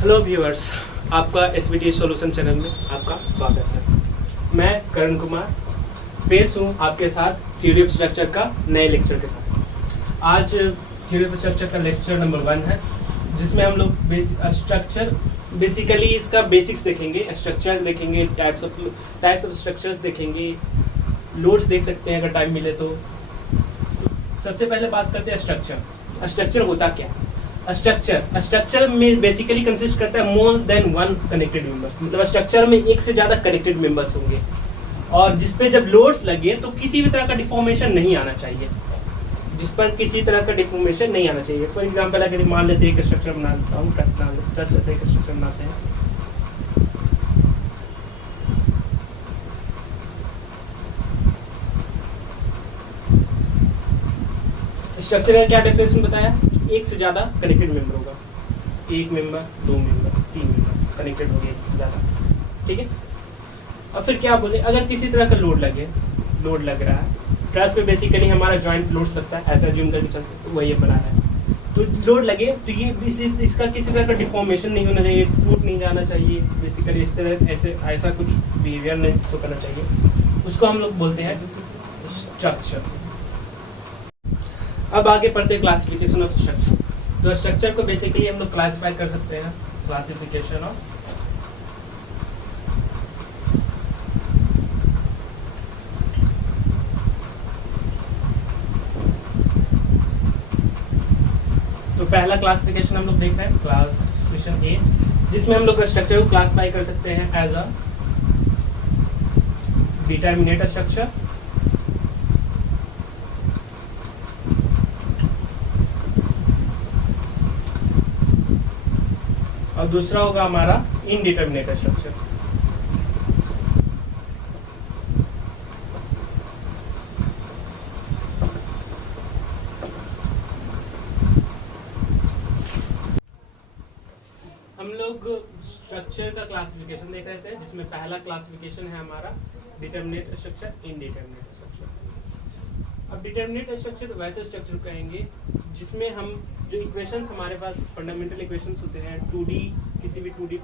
Hello viewers, आपका SBT solution channel में आपका स्वागत है। मैं करण कुमार पेश हूँ आपके साथ थ्योरी ऑफ स्ट्रक्चर का नए लेक्चर के साथ। आज थ्योरी ऑफ स्ट्रक्चर का लेक्चर नंबर 1 है, जिसमें हम लोग स्ट्रक्चर बेसिकली इसका बेसिक्स देखेंगे, स्ट्रक्चर देखेंगे, टाइप्स ऑफ स्ट्रक्चर्स देखेंगे, लोड्स देख सकते हैं अगर टाइम मिले तो। सबसे पहले बात करते हैं स्ट्रक्चर। स्ट्रक्चर होता क्या है? स्ट्रक्चर में बेसिकली कंसिस्ट करता है more than one connected members. मतलब स्ट्रक्चर में एक से ज्यादा कनेक्टेड मेंबर्स होंगे और जिसपे जब लोड्स लगे तो किसी भी तरह का डिफॉर्मेशन नहीं आना चाहिए, जिस पर किसी तरह का डिफॉर्मेशन नहीं आना चाहिए। फॉर एग्जांपल अगर मान लेते हैं एक स्ट्रक्चर बना लेता हूँ, ट्रस्ट से एक स्ट्रक्चर बनाते हैं। स्ट्रक्चर का क्या डेफिनेशन बताया? एक से ज्यादा कनेक्टेड मेंबर होगा, एक मेंबर, दो मेंबर, तीन मेंबर कनेक्टेड हो गए एक से ज्यादा, ठीक है। और फिर क्या बोले, अगर किसी तरह का लोड लग रहा है ट्रस पे, बेसिकली हमारा जॉइंट लोड्स लगता है, ऐसा ज्यूम करके चलते तो वही बना रहा है। तो लोड लगे तो ये इसका किसी तरह का डिफॉर्मेशन नहीं होना चाहिए, टूट नहीं जाना चाहिए, बेसिकली इस तरह ऐसा कुछ बिहेवियर नहीं शो करना चाहिए, उसको हम लोग बोलते हैं स्ट्रक्चर। अब आगे पढ़ते हैं क्लासिफिकेशन ऑफ स्ट्रक्चर। तो स्ट्रक्चर को बेसिकली हम लोग क्लासिफाई कर सकते हैं, क्लासिफिकेशन ऑफ तो पहला क्लासिफिकेशन हम लोग देख रहे हैं क्लासिफिकेशन ए, जिसमें हम लोग स्ट्रक्चर को क्लासिफाई कर सकते हैं एज अ डिटरमिनेट स्ट्रक्चर, और दूसरा होगा हमारा इनडिटरमिनेट स्ट्रक्चर। हम लोग स्ट्रक्चर का क्लासिफिकेशन देख रहे थे, जिसमें पहला क्लासिफिकेशन है हमारा डिटरमिनेट स्ट्रक्चर, इनडिटरमिनेट स्ट्रक्चर। अब डिटरमिनेट स्ट्रक्चर वैसे स्ट्रक्चर कहेंगे जिसमें हम जो इक्वेशंस हमारे पास फंडामेंटल इक्वेशंस होते हैं 2D, किसी भी 2D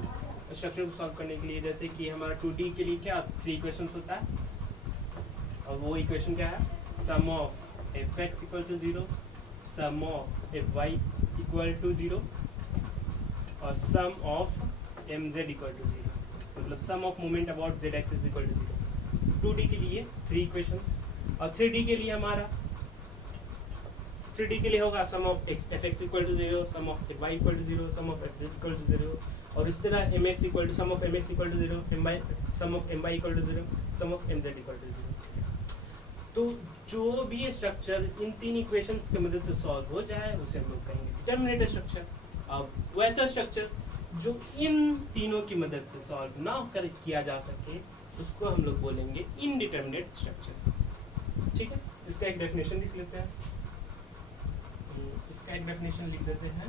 स्ट्रक्चर को सॉल्व करने के लिए, जैसे कि हमारा 2D के लिए क्या 3 इक्वेशंस होता है, और वो इक्वेशन क्या है? Sum of fx equal to 0, sum of fy equal to 0 और sum of mz equal to 0, मतलब sum of moment about z axis equal to 0। 2D के लिए 3 इक्वेशंस, और 3D के लिए हमारा 3D के लिए होगा sum of fx equal to 0, sum of fy equal to 0, sum of fz equal to 0, और इस तरह mx equal to sum of mx equal to 0, sum of my equal to 0, sum of mz equal to 0। तो जो भी structure in 3 equations की मदद से solve हो जाए उसे हम लोग कहेंगे डिटरमिनेट स्ट्रक्चर। अब वैसा स्ट्रक्चर जो इन तीनों की मदद से सॉल्व ना कर किया जा सके उसको हम लोग बोलेंगे इनडिटरमिनेट स्ट्रक्चर्स, ठीक है। इसका एक डेफिनेशन लिख लेते हैं, इसका एक डेफिनेशन लिख देते हैं।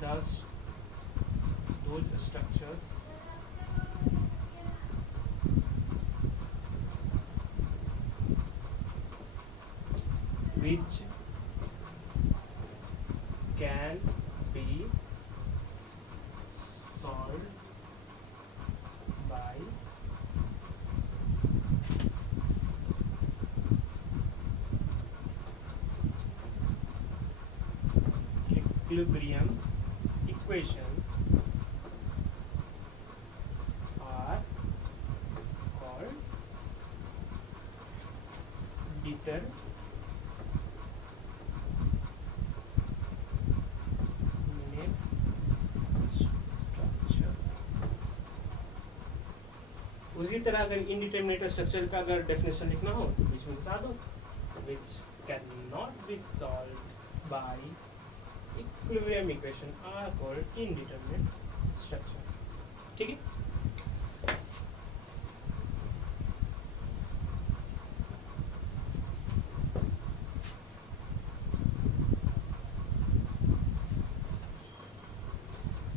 Those structures which can be solved by equilibrium equation are called determinate structure। उसी तरह अगर इनडिटरमिनेट स्ट्रक्चर का अगर डेफिनेशन लिखना हो तो बीच में बता दो, which cannot be solved by equilibrium equation are called indeterminate structure, ठीक है।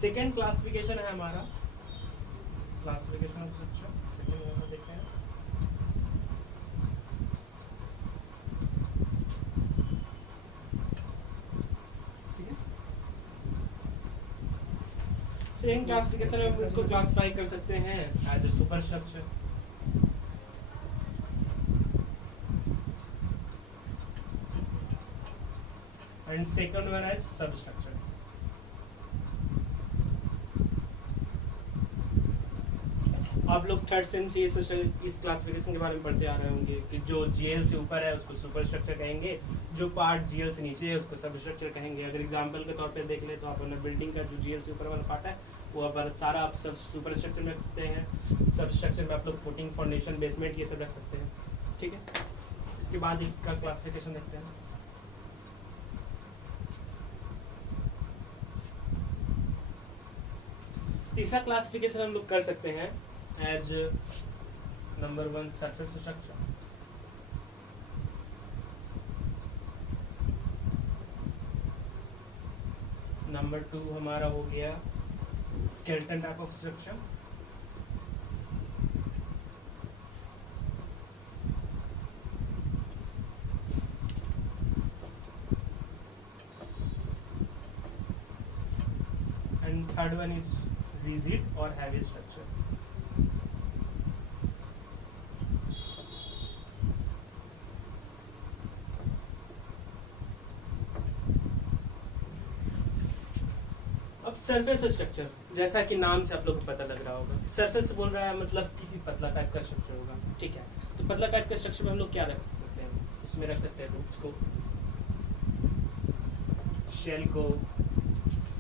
सेकेंड क्लासिफिकेशन है हमारा क्लासिफिकेशन ऑफ स्ट्रक्चर। सेकेंड यहाँ देखें सेकंड क्लासिफिकेशन में हम इसको क्लासिफाई कर सकते हैं as a super structure. And second one as sub structure. आप लोग थर्ड सेम से इस क्लासिफिकेशन के बारे में पढ़ते आ रहे होंगे कि जो जीएल से ऊपर है उसको सुपर स्ट्रक्चर कहेंगे, जो पार्ट जीएल से नीचे है उसको सब स्ट्रक्चर कहेंगे। अगर एग्जांपल के तौर पे देख ले तो आप अपना बिल्डिंग का जो जीएल से ऊपर वाला पार्ट है वो आप सारा आप सब सुपर स्ट्रक्चर में रख सकते हैं। सब स्ट्रक्चर में आप लोग फुटिंग, फाउंडेशन, बेसमेंट ये सब रख सकते हैं, ठीक है। इसके बाद इसका क्लासिफिकेशन देखते हैं। तीसरा क्लासिफिकेशन हम लोग कर सकते हैं as number 1 surface structure. Number 2 हमारा हो गया skeleton type of structure. And third one is rigid और हैवी स्ट्रक्चर। अब सरफेस स्ट्रक्चर, जैसा कि नाम से आप लोग को पता लग रहा होगा, सरफेस बोल रहा है मतलब किसी पतला टाइप का स्ट्रक्चर होगा, ठीक है। तो पतला टाइप के स्ट्रक्चर में हम लोग क्या रख सकते हैं? उसमें रख सकते हैं रूफ्स को, शेल को।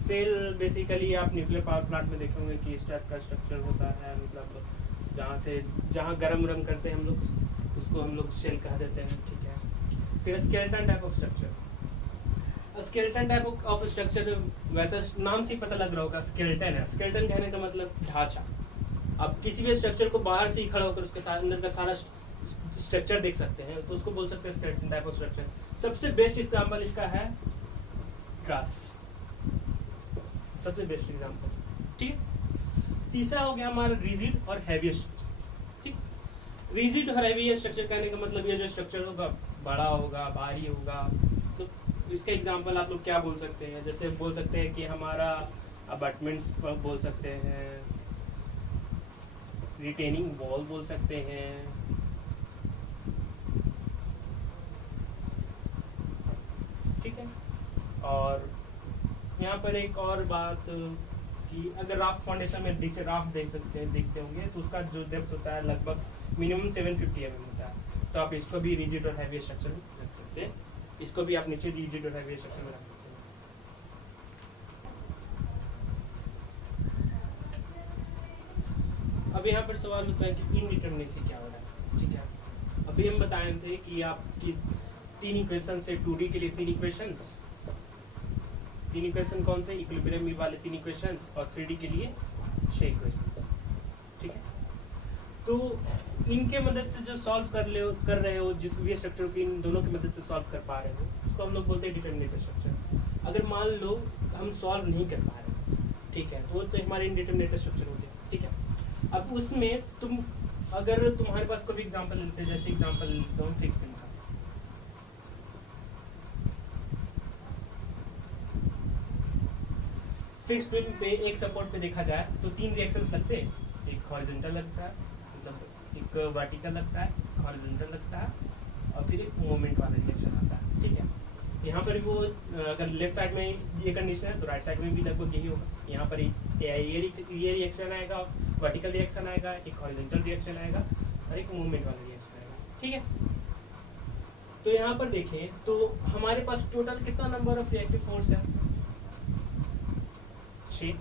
सेल बेसिकली आप न्यूक्लियर पावर प्लांट में देखे होंगे कि इस टाइप का स्ट्रक्चर होता है, मतलब जहाँ गरम करते हैं हम लोग उसको हम लोग शेल कह देते हैं, ठीक है। फिर skeleton type of structure. Skeleton type of structure वैसे नाम से ही पता लग रहा होगा, स्केलेटन है। स्केलेटन कहने का मतलब ढांचा। आप किसी भी स्ट्रक्चर को बाहर से ही खड़ा होकर उसके साथ अंदर का सारा स्ट्रक्चर देख सकते हैं, तो उसको बोल सकते हैं स्केलेटन टाइप ऑफ स्ट्रक्चर। सबसे बेस्ट एग्जांपल इसका है ग्रास, सबसे बेस्ट एग्जांपल, ठीक है। तीसरा हो गया हमारा रिजिड और हैवी स्ट्रक्चर, ठीक। रिजिड और हैवी स्ट्रक्चर कहने का मतलब ये जो स्ट्रक्चर होगा बड़ा होगा, भारी होगा। तो इसका एग्जांपल आप लोग क्या बोल सकते हैं? जैसे बोल सकते हैं कि हमारा अपार्टमेंट्स बोल सकते हैं, रिटेनिंग वॉल बोल सकते हैं, ठीक है। और यहाँ पर एक और बात कि अगर राफ्ट फाउंडेशन में नीचे राफ्ट देखते होंगे तो उसका जो डेप्थ होता है लगभग मिनिमम 750 mm होता है। तो आप इसको भी रिजिड और हैवी स्ट्रक्चर में रख सकते हैं, इसको भी आप नीचे रिजिड और हैवी स्ट्रक्चर में रख सकते हैं। अब यहाँ पर सवाल होता है कि इनडिटरमिनेसी क्या हो रहा है, ठीक है। अभी हम बताए थे कि आपकी 3 इक्वेशन से 2D के लिए 3 इक्वेशंस, 3 इक्वेशन कौन से? इक्विलिब्रियम वाले 3 इक्वेशंस, और 3D के लिए 6 इक्वेशंस, ठीक है। तो इनके मदद से जो सॉल्व कर रहे हो, जिस भी स्ट्रक्चर को इन दोनों की मदद से सॉल्व कर पा रहे हो, उसको हम लोग बोलते हैं डिटरमिनेट स्ट्रक्चर। अगर मान लो हम सॉल्व नहीं कर पा रहे, ठीक है, तो हमारे इनडिटरमिनेट स्ट्रक्चर हो गया, ठीक है। अब उसमें अगर तुम्हारे पास कोई भी एग्जाम्पल लेते हैं, जैसे एग्जाम्पल लेता हूँ फिक्स का, फिक्स ट्विन पे एक सपोर्ट पे देखा जाए तो 3 रिएक्शंस लगते हैं। एक हॉरिजॉन्टल लगता है, मतलब एक वर्टिकल लगता है, हॉरिजॉन्टल लगता है, और फिर एक मोमेंट वाला रिएक्शन आता है, ठीक है। यहाँ पर वो अगर लेफ्ट साइड में ये कंडीशन है तो राइट साइड में भी लगभग यही होगा। यहाँ पर ये रिएक्शन आएगा, वर्टिकल रिएक्शन आएगा, एक हॉरिजॉन्टल रिएक्शन आएगा और एक मूवमेंट वाला रिएक्शन आएगा, ठीक है। तो यहाँ पर देखें तो हमारे पास टोटल कितना नंबर ऑफ रिएक्टिव फोर्स है? 6।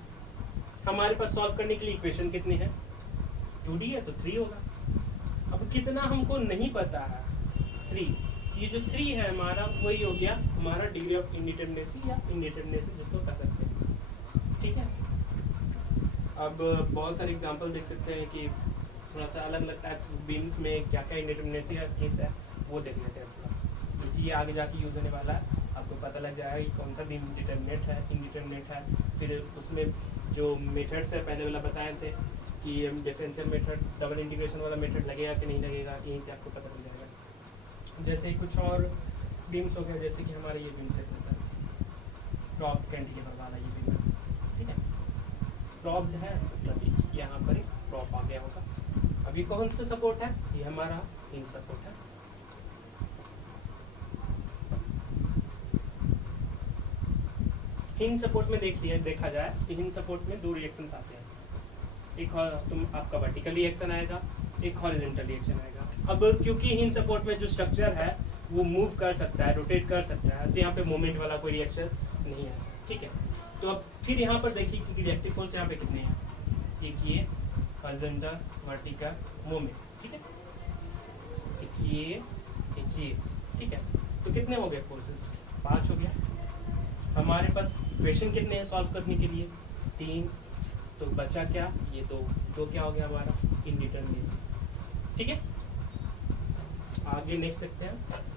हमारे पास सॉल्व करने के लिए इक्वेशन कितनी है? 2D है तो 3 होगा। अब कितना हमको नहीं पता है, 3। ये जो 3 है हमारा, वही हो गया हमारा डिग्री ऑफ इनडिटरमिनेसी या इनडिटरमिनेसी जिसको कह सकते हैं, ठीक है। अब बहुत सारे एग्जांपल देख सकते हैं कि थोड़ा सा अलग लगता है बीम्स में क्या क्या इनडिटरमिनेसी का केस है, वो देख लेते हैं थोड़ा, क्योंकि ये आगे जाके यूज होने वाला है। आपको पता लग जाएगा कि कौन सा बीम डिटरमिनेट है, इनडिटरमिनेट है। फिर उसमें जो मेथड्स है पहले वाला बताए थे कि डिफरेंशियल मेथड, डबल इंटीग्रेशन वाला मेथड लगेगा कि नहीं लगेगा, यहीं से आपको पता लग जाएगा। जैसे कुछ और बीम्स हो गया, जैसे कि हमारा ये बीम सेट होता है, टॉप कैंटिलीवर वाला ये बीम, ठीक है। प्रॉप्ड है, मतलब यहाँ पर एक प्रॉप आ गया होगा। अभी कौन सा सपोर्ट है, ये हमारा हिंज सपोर्ट है। हिंज सपोर्ट में देखा जाए कि हिंज सपोर्ट में दो रिएक्शंस आते हैं, एक आपका वर्टिकल रिएक्शन आएगा, एक हॉरिजॉन्टल रिएक्शन आएगा। अब क्योंकि हिंज सपोर्ट में जो स्ट्रक्चर है वो मूव कर सकता है, रोटेट कर सकता है, तो यहाँ पे मोमेंट वाला कोई रिएक्शन नहीं है, ठीक है। तो अब फिर यहाँ पर देखिए कि रिएक्टिव फोर्स यहाँ पे कितने हैं, एक ये हॉरिजॉन्टल वर्टिकल मोमेंट, ठीक है, एक ये, ठीक है। तो कितने हो गए फोर्सेस, 5 हो गया। हमारे पास इक्वेशन कितने हैं सॉल्व करने के लिए, 3, तो बचा क्या, ये दो क्या हो गया हमारा, इनडिटरमिनेसी, ठीक है। आगे नेक्स्ट देखते हैं।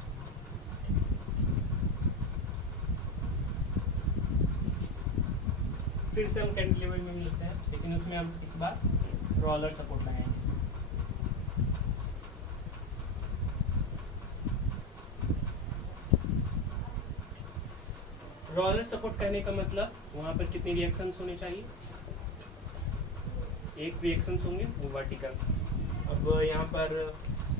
फिर से हम कैंटिलीवर में मिलते हैं, लेकिन उसमें हम इस बार रोलर सपोर्ट लगाएंगे। रोलर सपोर्ट कहने का मतलब वहां पर कितने रिएक्शंस होने चाहिए, एक रिएक्शंस होंगे वो वर्टिकल। अब यहाँ पर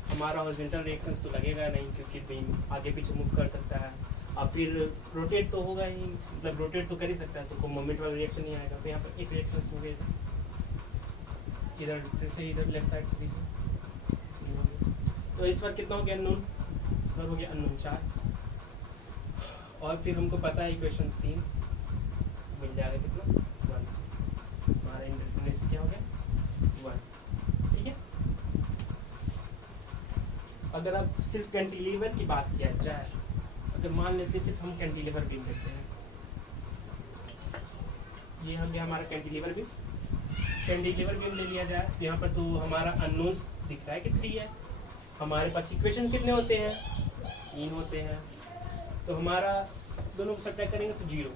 हमारा हॉरिजॉन्टल रिएक्शंस तो लगेगा नहीं, क्योंकि बीम आगे पीछे मूव कर सकता है, और फिर रोटेट तो होगा ही, मतलब रोटेट तो कर ही सकता है, तो कोई मोमेंट वाला रिएक्शन नहीं आएगा। तो यहाँ पर एक रिएक्शन हो गए, इधर फिर से इधर लेफ्ट साइड फिर से, तो इस बार कितना हो गया अननोन, इस बार हो गया अननोन 4, और फिर हमको पता है इक्वेशन 3 मिल जाएगा कितना, 1, हमारा इंडिटरमिनेसी क्या हो गया 1, ठीक है। अगर आप सिर्फ कैंटिलीवर की बात किया जाए, अगर मान लेते सिर्फ हम कैंटिलीवर बीम देखते हैं, ये हो गया हमारा कैंटिलीवर बीम ले लिया जाए, तो यहाँ पर तो हमारा अननोन दिख रहा है कि 3 है। हमारे पास इक्वेशन कितने होते हैं, 3 होते हैं, तो हमारा दोनों को सब्ट्रैक्ट करेंगे तो 0।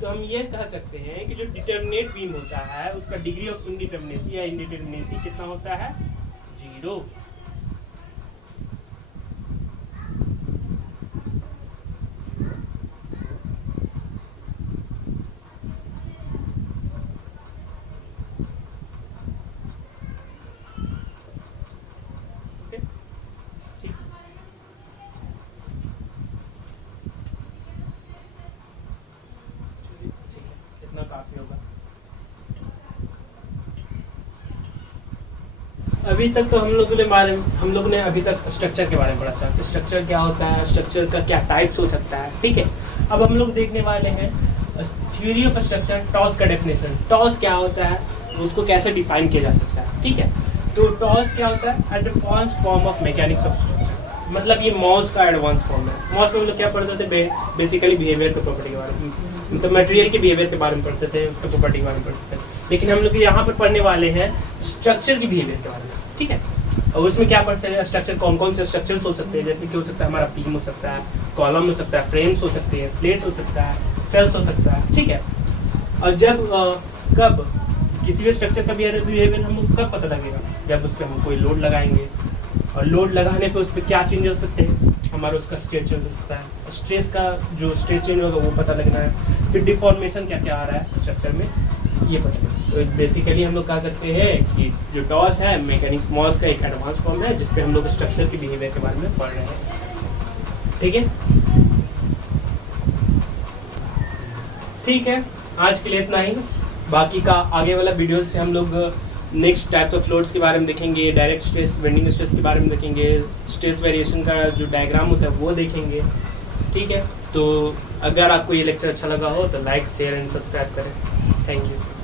तो हम ये कह सकते हैं कि जो डिटरमिनेट बीम होता है उसका डिग्री ऑफ इंडिटरमिनेसी या इंडिटरमिनेसी कितना होता है, 0। काफी होगा। अभी तक तो हम लोगों ने अभी तक स्ट्रक्चर के बारे में पढ़ा था कि स्ट्रक्चर क्या होता है, स्ट्रक्चर का क्या टाइप्स हो सकता है, ठीक है। अब हम लोग देखने वाले हैं थ्योरी ऑफ स्ट्रक्चर, टॉस का डेफिनेशन। टॉस क्या होता है, उसको कैसे डिफाइन किया जा सकता है, ठीक है। तो टॉस क्या होता है, advanced form of mechanics of structure, मतलब ये मॉस का एडवांस फॉर्म है। मॉस में हम लोग क्या पढ़ते थे, बेसिकली बिहेवियर के प्रॉपर्टी के बारे में, मतलब मटेरियल के बिहेवियर के बारे में पढ़ते थे, उसके प्रॉपर्टी के बारे में पढ़ते थे। लेकिन हम लोग यहाँ पर पढ़ने वाले हैं स्ट्रक्चर के बिहेवियर के बारे में, ठीक है। और उसमें क्या पढ़ सकते हैं, स्ट्रक्चर कौन कौन से स्ट्रक्चर्स हो सकते हैं, जैसे कि हो सकता है हमारा बीम हो सकता है, कॉलम हो सकता है, फ्रेम्स हो सकते हैं, प्लेट्स हो सकता है, सेल्स हो सकता है, ठीक है। और जब कब किसी भी स्ट्रक्चर का बिहेवियर हमको कब पता लगेगा, जब उस पर हम कोई लोड लगाएंगे, और लोड लगाने पे उस पर क्या चेंज हो सकते हैं, हमारा उसका स्टेट चेंज हो सकता है, स्ट्रेस का जो स्टेट चेंज होगा वो पता लगना है, फिर डिफॉर्मेशन क्या क्या आ रहा है स्ट्रक्चर में ये पता है। तो बेसिकली हम लोग कह सकते हैं कि जो टॉस है मैकेनिक्स मॉस का एक एडवांस फॉर्म है, जिसपे हम लोग स्ट्रक्चर के बिहेवियर के बारे में पढ़ रहे हैं, ठीक है। ठीक है, आज के लिए इतना ही। बाकी का आगे वाला वीडियो से हम लोग नेक्स्ट टाइप्स ऑफ लोड्स के बारे में देखेंगे, डायरेक्ट स्ट्रेस, बेंडिंग स्ट्रेस के बारे में देखेंगे, स्ट्रेस वेरिएशन का जो डायग्राम होता है वो देखेंगे, ठीक है। तो अगर आपको ये लेक्चर अच्छा लगा हो तो लाइक, शेयर एंड सब्सक्राइब करें। Thank you.